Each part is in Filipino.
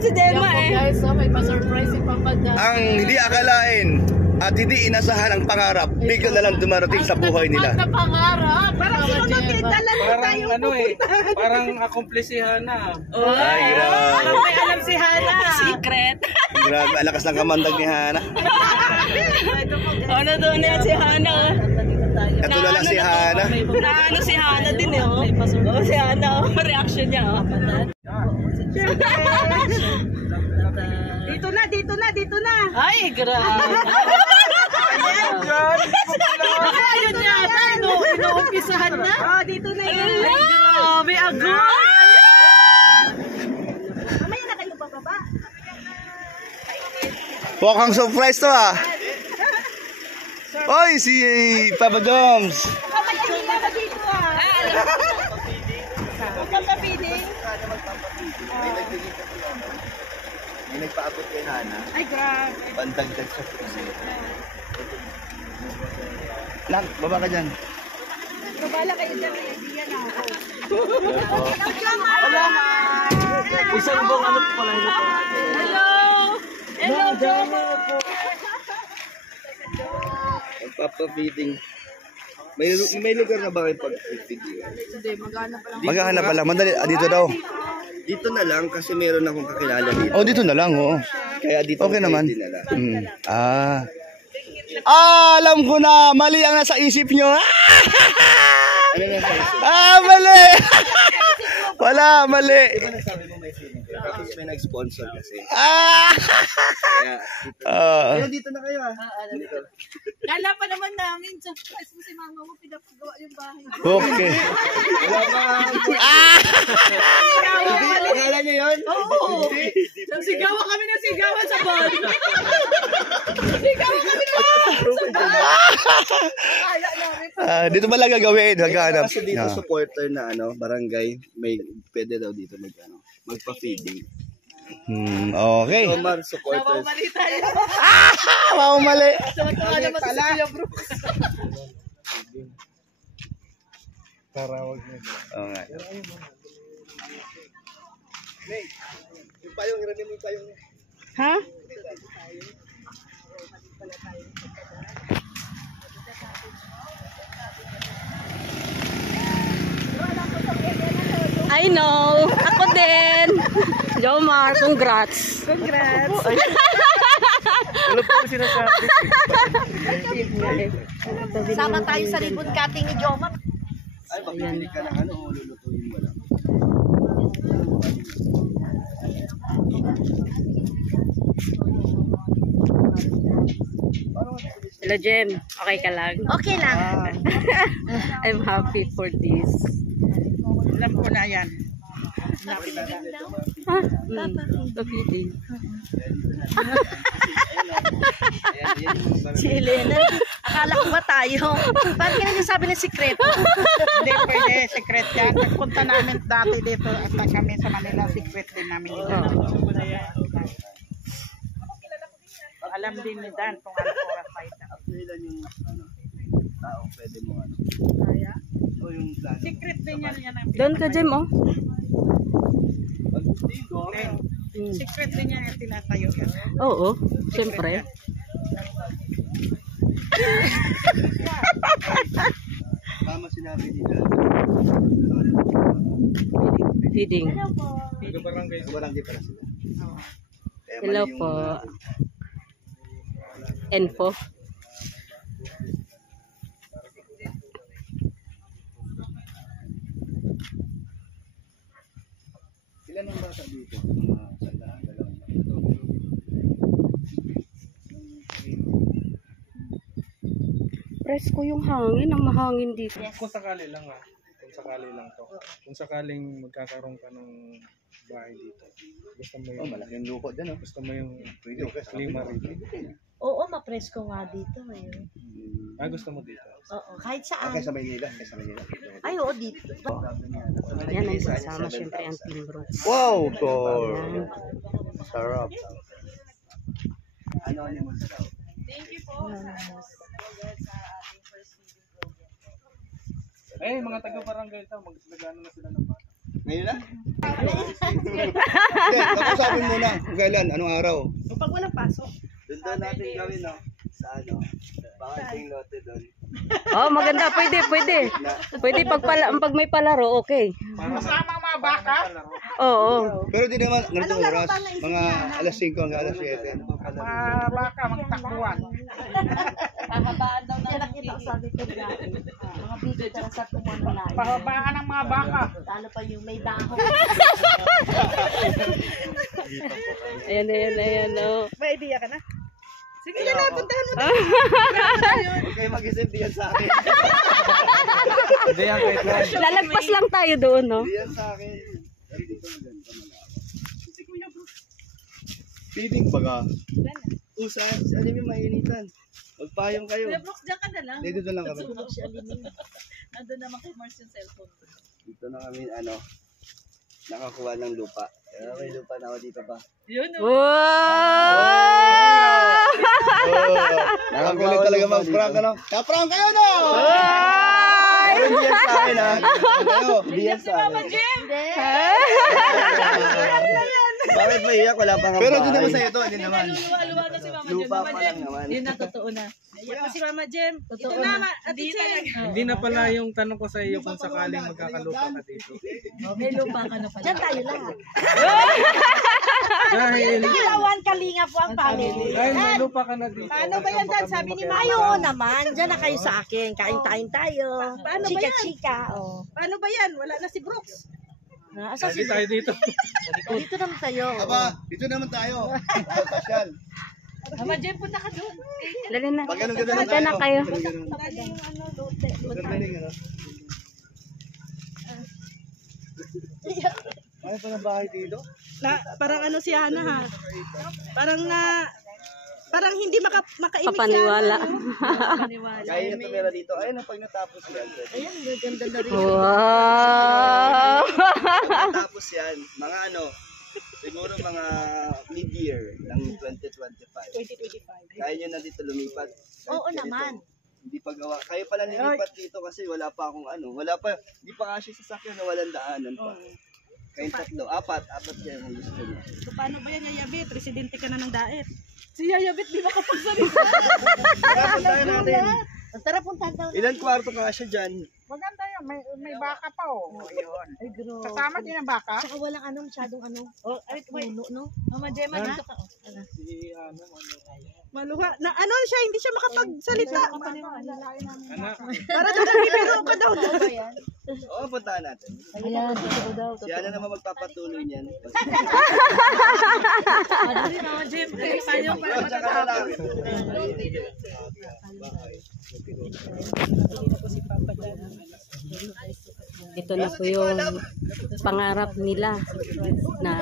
si Gemma eh. Guys, may pa-surprise si Papa Dan. Ang hindi akalain at hindi inasahan ang pangarap, bigla na lang dumarating sa buhay nila. Ang pangarap. Parang sunod eh, dalan mo tayong pupuntahan. Parang accomplice si Hana. Ay, grabe. Parang may alam si Hana. Secret. Grabe, alakas ng kamandag ni Hana. Ano doon yan si Hana? Katulala si Hana. Naano si Hana din eh. Oh, si Hana. Reaction niya. Dito na, dito na, dito na. Ay, grabe. Ayun yata, inuumpisahan na. Oh, dito na yun. Ay, grabe, agad. Mamaya na kayo bababa. Mukhang surprise to ah. Oy, si Papa Joms. Mamaya hiya ka dito ah. Huwag kang kapiling. May nagpaabot kay Hana. Ay, grabe. Pandagdag sa puso. Lang, baba ka dyan. Babala kayo dyan. Hiya na ako. Isang buong ano pala ito? Hello. Hello, Jomo. Pagpapapiding. May lugar na ba kayo pag-feeding? Hindi, maghanap pa lang. Maghahanap pala. Madali, dito daw. Dito na lang kasi meron akong kakilala dito. Oh, dito na lang, oo. Kaya dito okay naman. Alam ko na, mali ang nasa isip nyo. Ano nasa isip? Mali. Wala, mali. Diba nasabi mo may feeling? Tapos may nag-sponsor kasi. Kaya dito na kayo dito. Kala pa naman namin, surprise mo si mama mo, pinapagawa yung bahay. Okay. Wala pa. Akala niyo yun? Oo. Sigawan kami ng sigawan sa bar. Sigawan kami ng kaya namin. Dito ba lang gagawin? Maghanap. Kasi dito supporter na barangay, may pwede daw dito magpa-feeding. Okay. So, supporters. Mali tayo. Wow, mali. Samantawa naman si Kuya Brooks. Tarawag niya. Oo nga. Yung payong, hiramin mo yung payong. Ha? I know. Ako din. Jomar, congrats. Congrats. Wala po ko sinasabi. Sama tayo sa ribbon cutting ni Joma. Ay, makikili ka ng lulutuin mo lang. Hello, Jem. Okay ka lang? Okay lang. I'm happy for this. Alam ko na yan. Feeding. Si Elena, akala ko ba tayo? Bakit ka nagsasabi ng sikreto? Hindi pwede, secret yan. Nagpunta namin dati dito at kami sa Manila, secret din namin dito. Alam din ni Dan kung ano oras pa ito. Ilan yung tao pwede mo o yung plan. Secret din yan. Doon ka, Jem, oh. Secret din yan yung tinatayo yan. Oo, siyempre. Tama sinabi nila. Feeding. Barangay. Barangay pala sila. Kaya Hello mali yung po. Info. Ilan ang bata dito? Sandaan, dalawang. Presko yung hangin. Ang mahangin dito. Kung sakali lang Kung sakali lang to. Kung sakaling magkakaroon ka ng bahay dito. Gusto mo yung Malaking luko dyan. gusto mo yung klima rito. Oo, mapresko nga dito. Eh. Gusto mo dito. Oo, kahit saan. Kaysa Maynila. Ay, oo, dito. Yan ang kasama siyempre ang Team Brooks. Wow, Tor. Sarap. Ano mo sa tao? Thank you po. Eh, mga taga-barangay ito, magsigagano na sila ng bata. Ngayon na? Okay, kakusapin muna. Kung kailan, anong araw? Pag walang pasok. Doon daw natin gawin, no? Sa ano? Bakating lote doon. Oh, maganda. Pwede. Pwede pag may palaro, okay. Kasama ang mga baka. Oo. Pero di naman, ganitong oras, mga alas 5 hanggang alas 7. Mga baka magtakbuhan. Kahabaan daw na nakita ko sabi ko na. Mga video para sa kumuha na. Pahabaan ng mga baka. Ano pa yung may dahon. Ayan, oh. May idea ka na? Sige na, puntahan mo na. Huwag kayo mag-isip, di yan sa akin. Hindi yan kahit lang. Lalagpas lang tayo doon, no? Di yan sa akin. Feeding baga. Usa, si Alim yung mainitan. Magpayong kayo. Kuya Brooks, dyan ka na lang. Dito na lang kami. Sunog si Alimin. Nandun naman kay Mars yung cellphone. Dito na kami, nakakuha ng lupa. Kaya may lupa na ako dito pa. Yun o. Wow! Nakagaling talaga mag-prank, ano? Na-prank kayo, no! Pero hindi yan sa akin, ha? Hindi yan sa akin. Bakit maiyak? Wala pang Pero hindi naman sa'yo to, hindi naman. Luwa-luwa na si Mama Jem. Lupa Mama pa Jem. lang naman. Yun na, totoo na. Iyak pa si Mama Jem. Ito na, Ate Jem. Hindi na pala yung tanong ko sa iyo kung sakaling magkakalupa ka dito. May lupa ka na pala. Diyan tayo lahat. Dahil Kilawan kalinga po ang family. may lupa ka na dito. Paano ba yan, Dad? Sabi ni Mama. Ay, oo naman. Diyan na kayo sa akin. Kain-kain tayo. Paano ba yan? Chika-chika. Oh. Paano ba yan? Wala na si Brooks. Asa Hindi tayo dito. dito naman tayo. Aba, dito naman tayo. Pasyal. Mama Jem, punta ka doon. Dali na. Pag ganun lang Punta na kayo. Lagi yung ano, lote. Ano pa ng bahay dito? Parang ano si Hana ha? Parang hindi makaimik Papaniwala. Kaya yung tumira dito. Ayun, pag natapos yan. Ayan, gaganda na rin. Wow! Pag natapos yan, mga siguro mga mid-year ng 2025. Kaya nyo na dito lumipat. Oo naman. Hindi pa gawa. Kayo pala nilipat dito kasi wala pa akong hindi pa kasi sasakyan na walang daanan pa. Kayong tatlo, apat yan ang gusto nyo. So paano ba yan, Yayabit? Residente ka na ng daet. Si Yayabit di ba kapagsalita? Puntahan natin. Tara, puntahan daw. Ilan kwarto ka siya dyan? Maganda yun. May baka pa oh. Yun. Ay, gro. Kasama din ang baka. Saka walang masyadong Oh, ay, wait. puno, no? Mama Gemma, dito ka. Oh. Si Maluha. Na ano siya, hindi siya makapagsalita. anak. Para daw nabibiro ka daw. Oo, puntahan natin. Ayan, totoo daw. Si Ana naman magpapatuloy niyan. Ano rin, Mama Jem? Tayo para matatapos. Ito na po yung pangarap nila na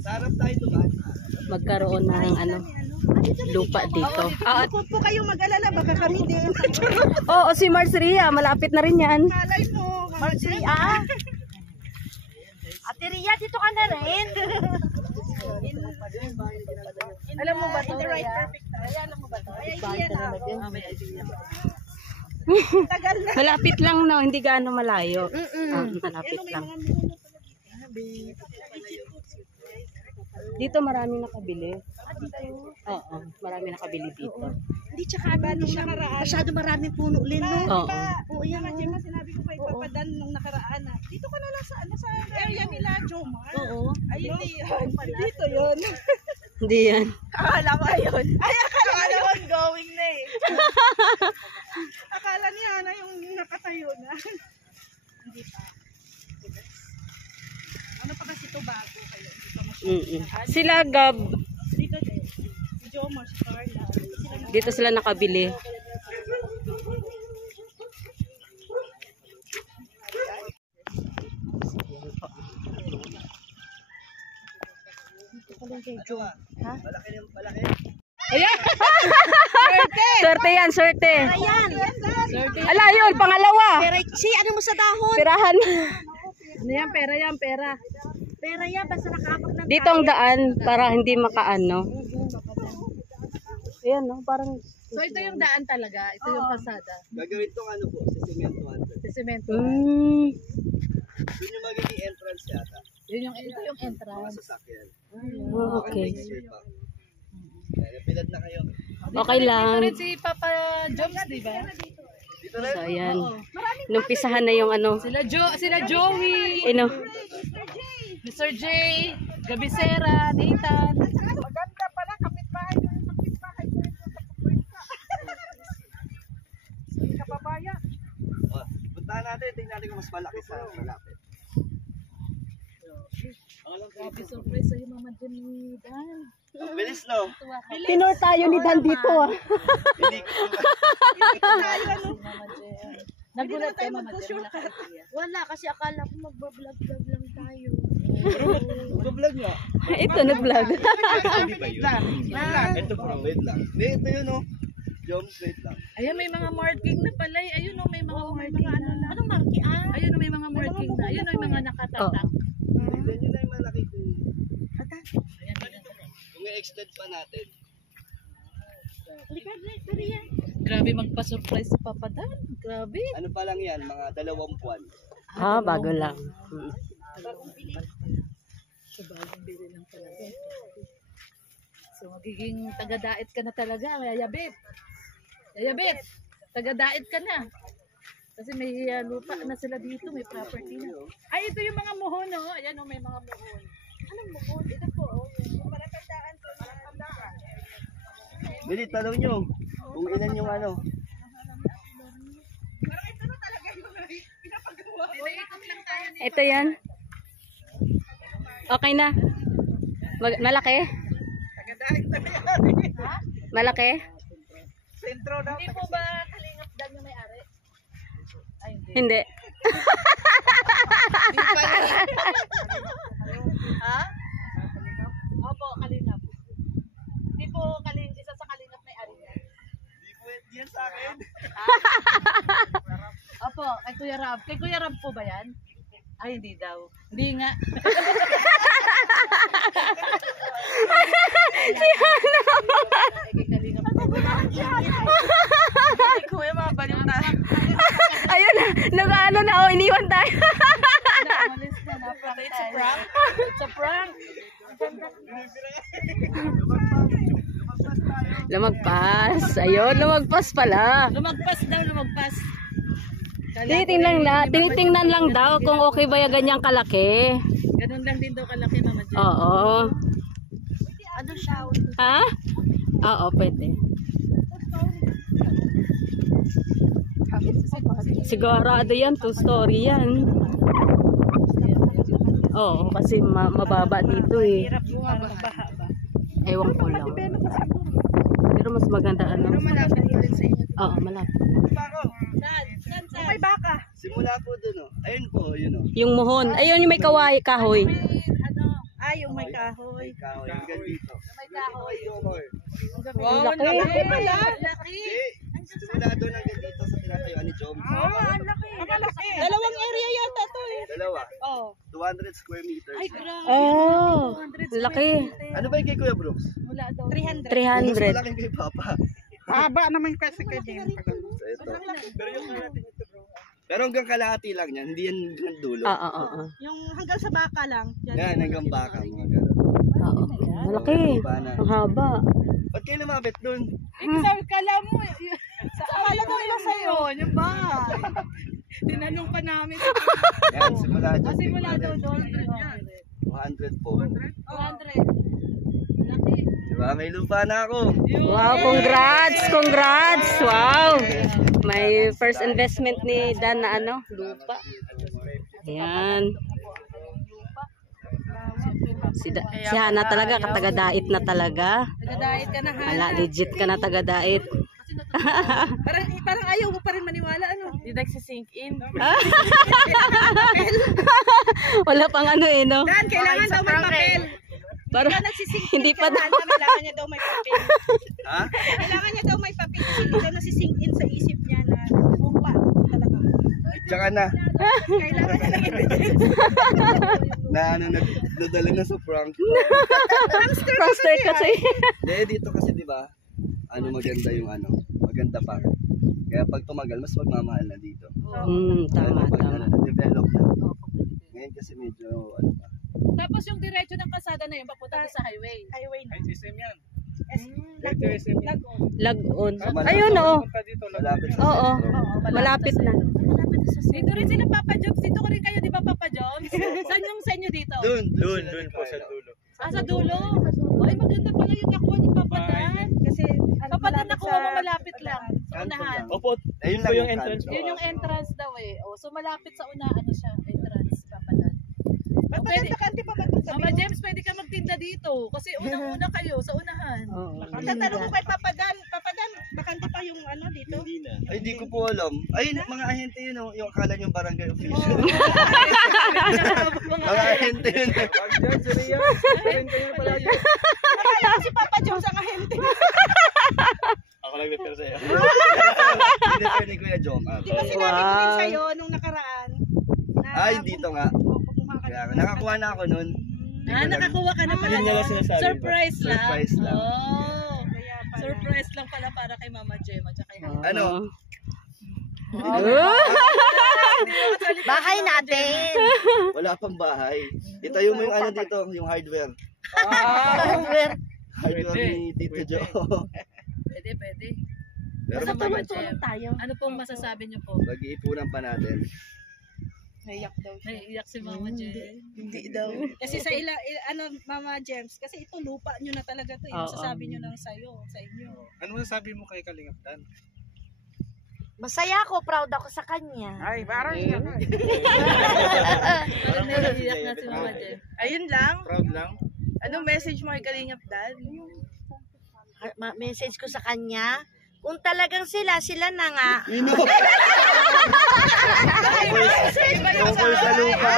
Sarap tayo doon. magkaroon ng lupa dito. Huwag po kayong mag-alala, baka kami din. Oo, si Marsria, malapit na rin yan. Malay mo. Ria? Ate Ria, dito ka na rin. Alam mo ba ito? Right, perfect. Alam mo ba ito? Ay, idea na. Tagal na. Malapit lang, no? Hindi gaano malayo. Malapit lang. Dito marami nakabili. Oo, marami nakabili dito. Hindi, tsaka ano siya. Masyado maraming puno, Lin, no? Oo. Oo, yan, Mama Jem, sinabi ko pa ipapadan nung nakaraan na. Dito ka na lang sa area nila, Jomar. Oo. Ay, hindi yun. Dito yun. Hindi yan. Akala ko ayun. Ay, akala ko ongoing na eh. Akala niya na yung nakatayo na. Hindi pa. Ano pa kasi ito bago kayo? Sila Gab, Dito din. Si Jomar, si Carla. dito sila nakabili. Malaki. Swerte yan, swerte. Ayan. Ala yun, pangalawa. Pera, ano mo sa dahon? Pirahan. Pera yan, pera. Pera yan, basta nakapag ng Dito ang daan para hindi makaano. Ayan, no? Parang So ito yung daan talaga. Ito yung kasada. Gagawin tong po, sa cement 100. Sa semento. Doon yung magiging entrance yata. Ito yung Mga entrance. sasakyan. Oh, okay. Next year pa. Pilad na kayo. Okay lang. Si Papa Jobs, di ba? Dito rin. So, ayan. Numpisahan na yung ano. Sila Joey, Ano? Mr. J, Gabisera, Nathan. Maganda pala, kapitbahay ko yung kapitbahay ko rin sa Pupuensa. Kababayan. Oh, puntahan natin, tingnan natin kung mas malaki sa malapit. Grabe surprise sa'yo, Mama Jen ni Dan. Ang bilis, no? Tinor tayo ni Dan dito ah. Hindi ko Mama Jen. Nagulat ka, Mama Jen. Wala, kasi akala ko magbablog-vlog lang tayo. Mag-vlog nga. Ito, nag-vlog. Hindi ba yun? Ito bro, wait lang. Hindi, ito yun, no? Joms, wait lang. Ayun, may mga marking na pala. Ayun, oh, may mga marking na. Anong marki? Ayun, oh, may mga marking na. Ayun, oh, yung mga nakatatak. Tignan nyo na yung malaki kung... Kung i-extend pa natin. Grabe magpa-surprise si Papa Dan. Grabe. Ano pa lang yan, mga 2 buwan. Ah, bago lang. So, bagong bili lang talaga. So, magiging taga-dait ka na talaga, Yayabit. Yayabit, taga-dait ka na. Kasi may lupa na sila dito, may property na. Ay, ito yung mga muhon, no? Ayan, oh, may mga muhon. Anong muhon? Ito po, oh. Yung palatandaan ko, palatandaan. Bili, tanong nyo. Kung ilan yung ano. Ito yan. Okay na. Malaki? Malaki? Sentro daw. Hindi po ba Kalingap Dan yung may-ari? Ay, hindi. Hindi. Ha? Opo, Kalingap. Hindi po isa sa Kalingap may-ari niya. Hindi pwede yan sa akin. Opo, kay Kuya Rab. Kay Kuya Rab po ba yan? Ay, hindi daw. Hindi nga. Kay Kalingap po. Kay Kuya, mga baliw na. Ayun na. Nag-ano na. Oh, iniwan tayo. Umalis na. It's a prank. It's a prank. Lumagpas. Ayun, lumagpas pala. Lumagpas daw, lumagpas. Tinitingnan lang daw kung okay ba yung ganyang kalaki. Ganun lang din daw kalaki, Mama Jen. Oo. Ano siya? Ha? Oo, pwede. Sigurado yan, 2-story yan. Oo, kasi mababa dito eh. Ewan ko lang. Pero mas maganda ano. Oo, malapit. May baka. Simula po dun, oh. Ayun po, yun, oh. Yung muhon. Ayun yung may kahoy. Ay, yung may kahoy. Ikaw, hanggang dito. May kahoy. Ang laki. Laki pala. Laki. Hindi. Simula doon hanggang dito sa tinatayuan ni Jom. Ang laki. Dalawang area yata to eh. Dalawa. Oh. 200 square meters. Ay, grabe. Oh, laki. Ano ba yung kay Kuya Brooks? Wala daw. 300. Mas 300. malaking kay Papa. Haba naman kasi kay Jen. So, ito. Pero hanggang kalahati lang yan, hindi yan hanggang dulo. Oo. Yung hanggang sa baka lang. Yan, hanggang baka, mga gano'n. Oo. Malaki. Ang haba. Ba't kayo lumapit dun? Sabi kala mo, akala ko nila sa'yo, yung ba? Tinanong pa namin. Yan, simula dyan. Simula daw doon. 200 po. 200. Laki. Diba? May lupa na ako. Wow, congrats! Congrats! Wow! May first investment ni Dan na ano, lupa. Ayan. Si Hana talaga, kataga-dait na talaga. Taga-dait ka na, ha? Wala, legit ka na taga-dait. Parang ayaw mo pa rin maniwala, ano? Hindi nagsisink in. Wala pang ano eh, no? Dan, kailangan daw may papel. Parang, hindi pa daw. Kailangan niya daw may papel. Ha? Kailangan niya daw may papel kasi hindi daw nasisink in sa isip niya na lupa talaga. Tsaka na. Kailangan niya ng evidence. Na ano, nadala na sa prank. Prankster kasi. Hindi, dito kasi diba, ano maganda yung ano, maganda pa. Kaya pag tumagal, mas magmamahal na dito. Tama, Pag tama. develop na. Ngayon kasi medyo, ano pa. Tapos yung diretso ng kalsada na yun, papunta doon sa highway. Highway na. Ay, system yan. Lago. SM. Lago. Lag-on. Malapit. Ayun, oo. Punta dito, Malapit sa Oo. sentro. Malapit na. Dito rin sila Papa Jobs. Dito ko rin kayo, di ba Papa Jobs? Saan yung sa inyo dito? Doon po sa dulo. Sa dulo. Ay, maganda pala yung nakuha ni Papa Dan. Kasi Papa Dan nakuha mo malapit lang. Sa Kanto unahan. lang. Opo, Ayun lang yung entrance. Yun yung entrance daw eh. Oh, so malapit sa unahan na siya. Entrance, Papa Dan. Pwede ka pa ba ito? Mama James, pwede ka magtinda dito. Kasi unang-una kayo sa unahan. Oo. Tatanong ko kay Papa Dan, bakante pa yung ano dito? Hindi na. Ay, di ko po alam. Ay, mga ahente yun, oh. Yung akala nyo barangay official. Mga ahente yun. Wag dyan, si Ria. Rin kayo pala dyan. Akala ko si Papa Jones ang ahente. Ako lang refer sa'yo. Hindi ni Kuya Jom. Di ba sinabi ko din sa'yo nung nakaraan? Ay, dito nga. Kaya nakakuha na ako nun. Nakakuha ka na pala. Yun na lang sinasabi ko. Surprise lang. Surprise lang. Oh. Surprise lang pala para kay Mama Jem at kay Hana. Ano? Bahay natin. Wala pang bahay. Itayo mo yung ano dito, yung hardware. Hardware. Hardware ni Tito Jo. Pwede, pwede. Pero Basta Mama matagal. Jem, tayo. ano pong masasabi niyo po? Pag-iipunan pa natin. Naiyak daw siya. Naiiyak si Mama Jem. Hindi daw. Kasi sa ano, Mama James, kasi ito lupa nyo na talaga to. Yung sasabi nyo lang sa'yo, sa inyo. Ano masasabi mo kay Kalingap Dan? Masaya ako, proud ako sa kanya. Ay, parang siya. Parang naiiyak na si Mama Jem. Ayun lang. Proud lang? Anong message mo kay Kalingap Dan? Message ko sa kanya, kung talagang sila na nga. Tungkol sa lupa.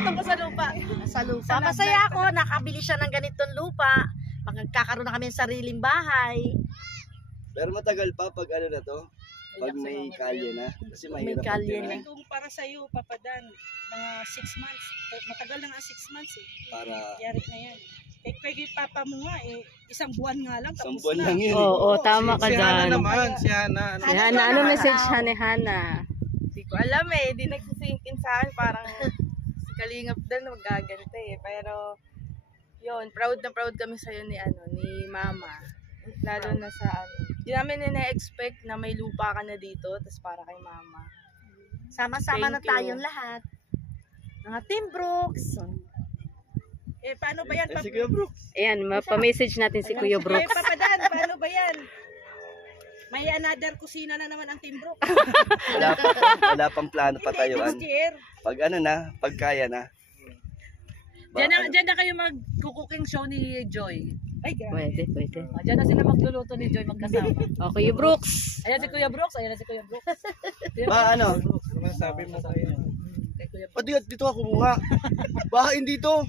Tungkol sa lupa. Sa lupa. Masaya ako, nakabili siya ng ganitong lupa. Magkakaroon na kami ng sariling bahay. Pero matagal pa pag ano na to. Pag may kalye na. Kasi May mahirap. kalye din na. Kung para sa'yo, Papa Dan, mga 6 months. Matagal na nga 6 months eh. Para Yari na yan. Eh, kay Papa mo nga eh, isang buwan nga lang, isang tapos buwan na. lang yun. Oo, tama ka Si Hana dyan. naman, si Hana. Ano? Si Hana, ano message ni Hana? Hindi ko alam eh, di nagsisink in sa akin, parang si Kalingap Dan magaganda eh. Pero, yun, proud na proud kami sa'yo ni, ni Mama. Lalo na sa Di namin na-expect na may lupa ka na dito, tapos para kay Mama. Sama-sama na Thank you. tayong lahat. Mga Team Brooks. Eh, paano ba yan? Eh, si Kuya Brooks. Ayan, mapamessage natin si Kuya Eh, Brooks. Papa Dan, paano ba yan? May another kusina na naman ang Team Brooks. Wala pang plano patayuan. Next year. Pag ano na, pag kaya na. Diyan na kayo mag-cooking show ni Joy. Ay, grabe. Pwede. Diyan na sila magluluto ni Joy magkasama. O, Kuya Brooks. Ayan si Kuya Brooks, ayan na si Kuya Brooks. Ano? Ano masasabi mo kay Kay Kuya Pati dito ako kumuha. Bahain dito.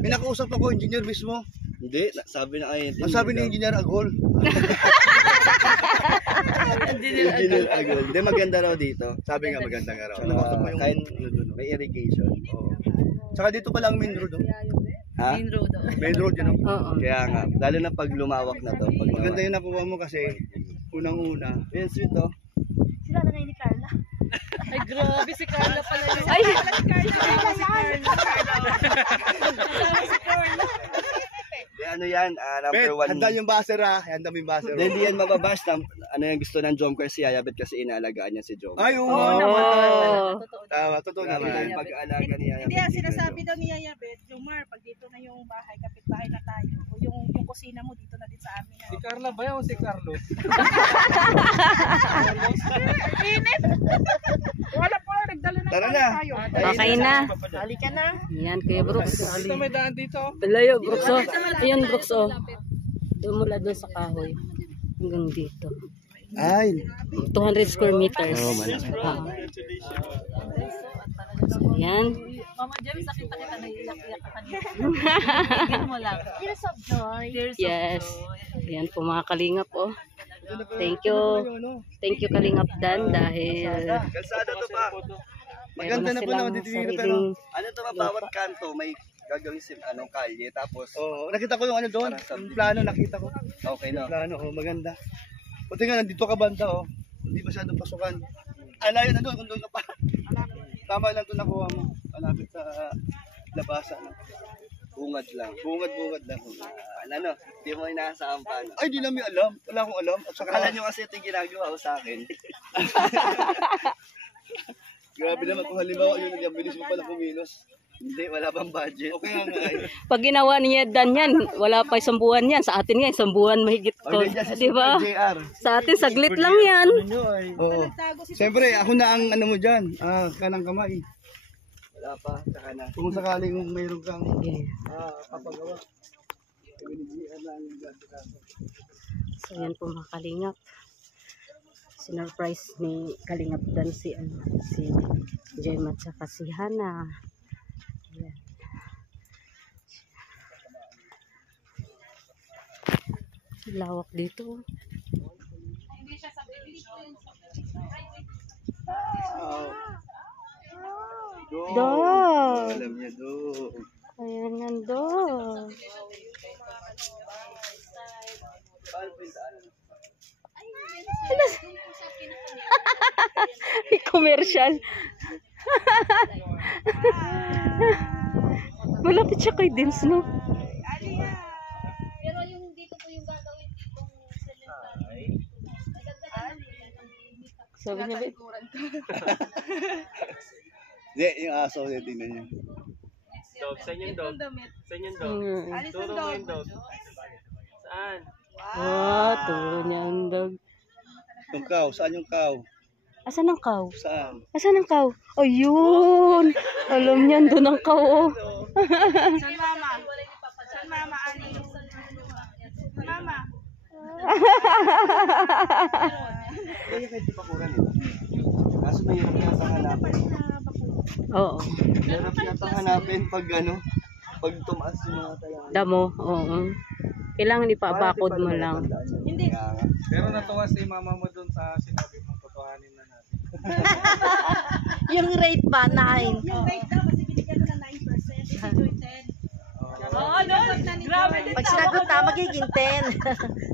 May nakausap ako, engineer mismo. Hindi, sabi na ay. Ang sabi ni Engineer Agol. Engineer Agol. Hindi, maganda raw dito. Sabi nga maganda nga raw. Tsaka, Nakausap ko yung kahit ano doon. may irrigation. Oo. Tsaka dito pala ang main road. Oh. Ha? Main Road. Main road yun. Oh. Oo. Kaya nga, lalo na pag lumawak na to. Pag Maganda yung nakuha mo kasi unang-una. Yan, sweet oh. Sila na ngayon ni Carla. Ay, grabe si Carla pala yun. Ay, Di, ano yan, number Bet, one. handa yung baser ha. Handa mo yung baser. Hindi, hindi yan mababash. Ano yung gusto ng Jom si Yayabet kasi inaalagaan niya si Jom. Ay, oo. Oo. Tama, totoo Grabe naman. yung pag-aalaga ni Yayabet. Hindi, ang sinasabi daw ni Yaya Beth, Jomar, pag dito na yung bahay, kapitbahay na tayo, o yung kusina mo dito na din sa amin. Si Carla ba yun o si Carlos? Wala po, nagdala na Tara na. tayo. Okay na. Halika na. Yan, Kuya Brooks. Dito may daan dito. Palayo, Brooks. Oh. Ayun, Brooks. Oh. Doon mula doon sa kahoy. Hanggang dito. Ay. 200 square meters. Oh, malaki. Yan. Mama Jem, sakita kita na iyak-iyak ka kanina. Tigil mo lang. Tears of joy. Tears of Yes. joy. Yan po mga kalingap. Oh. Thank you. Thank you Kalingap Dan dahil Kalsada to pa. meron Maganda na na po silang naman dito sariling Ano to ba, bawat kanto may gagawin kalye. Tapos, Oo, nakita ko yung ano doon. Yung plano nakita ko. okay na. Plano, oh, maganda. Buti nga nandito ka banda oh. Hindi masyadong pasukan. Alayo na doon kung doon ka pa. Tama lang ito nakuha mo. Malapit sa labasan. Bungad lang. Bungad lang. Ano? Hindi mo inaasahan pa. Ay, di namin alam. Wala akong alam. At saka alam nyo kasi ito yung ginagawa ko sa akin. Grabe naman kung halimbawa yun, nag-abilis mo pala kumilos. Hindi, wala bang budget. Okay nga nga. Pag ginawa niya Dan yan, wala pa isang buwan yan. Sa atin nga, isang buwan mahigit ko. Di ba? Sa atin, saglit lang yan. Oo. Siyempre, ako na ang ano mo dyan. Kanang kamay. Wala pa, saka na. Kung sakaling mayroon kang papagawa. So yan po mga kalingap. Sinurprise ni Kalingap Dan si Gemma at saka si Hana. Ayan. Lawak dito. Dog. Alam niya dog. Ayan nga dog. Commercial. Malapit siya kay Dins, no? Pero yung dito po yung gagawin dito Sabi niya, babe. Hindi, yung aso niya, tingnan niya. Dog, saan yung dog? Saan yung dog? Alis Turo ang mo dog. yung dog. Saan? Turo niya ang dog. Yung cow, saan yung cow? Asan ang cow? Saan? Asan ang cow? Ayun! Alam niyan, doon ang cow, oh. San mama? San mama, Ali? Mama. Kaya kahit ipakuran eh. Kaso mahirap yata hanapin. Oo. Mahirap yata hanapin pag ano, pag tumaas yung mga tayangan. Damo, oo. Kailangan ipabakod mo lang. Hindi. Pero natuwa si mama mo dun sa sinabi mong totohanin na natin. Yung rate ba, 9? Yung rate daw, kasi binigyan ko ng 9%. Si Joy 10. Oo, no? Grabe din. Pag sinagot na, magiging 10.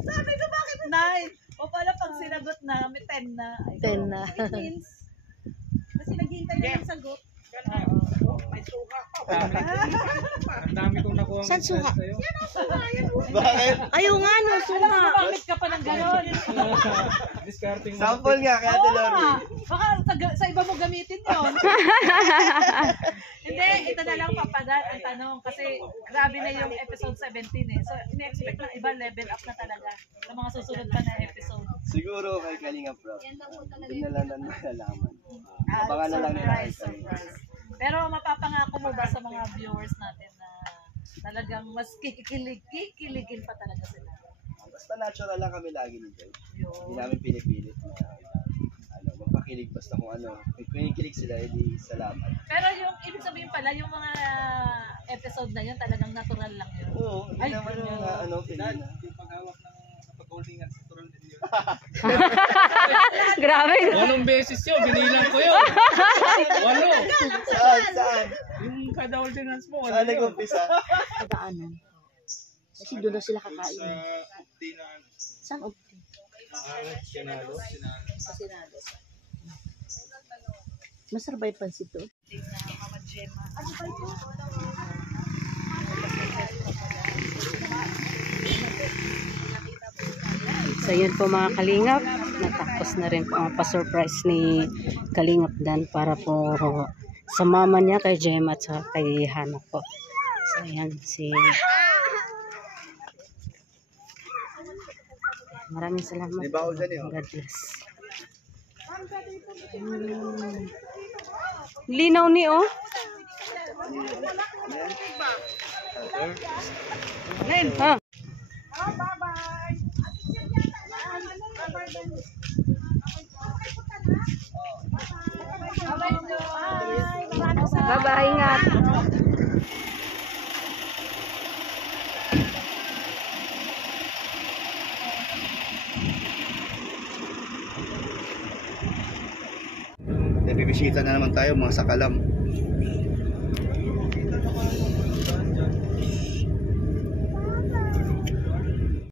Sabi ko, bakit 9? O pala, pag sinagot na, may 10 na. 10 na. It means, kasi naghihintay na yung sagot. May suka pa. Ang dami kong nakuha Saan suka? sa'yo. Bakit? Ayaw nga, no, suka. Bakit ka pa ng gano'n? Discarding mo. Sample nga, kaya Lordy. Baka sa iba mo gamitin yun. Hindi, ito na lang papagal ang tanong. Kasi grabe na yung episode 17 eh. So, ina-expect ng iba level up na talaga sa mga susunod pa na episode. Siguro kay Kalinga Pro. Hindi na lang nalalaman. Abangan na lang nila. Surprise. Pero mapapangako mo ba sa mga viewers natin na talagang mas kikiligin pa talaga sila? Basta natural lang kami lagi nito. Hindi namin pinipilit na mapakilig basta kung ano. Kung kinikilig sila, edi salamat. Pero yung ibig sabihin pala, yung mga episode na yun, talagang natural lang yun. Oo, hindi naman yung pinili. Yung paghawak ng pag-holdingan sa turon din yun. Grabe. 8 beses yun, binilang ko yun. 8. Saan? Yung kada holdingans mo, Saan nag-umpisa? Pagaanan. Kasi doon na sila Sa kakain. ukti na ano. Saan ukti? Sinalo. Sa Senado. Masarap ba yung pansit to? So yun po mga kalingap, natapos na rin po ang pa-surprise ni Kalingap Dan para po sa mama niya kay Gemma at saka kay Hana po. So yan si maraming salamat. May bawal dyan eh. God bless. Linaw ni oh. Ha? Bye-bye, ingat. Bibisita na naman tayo mga sakalam.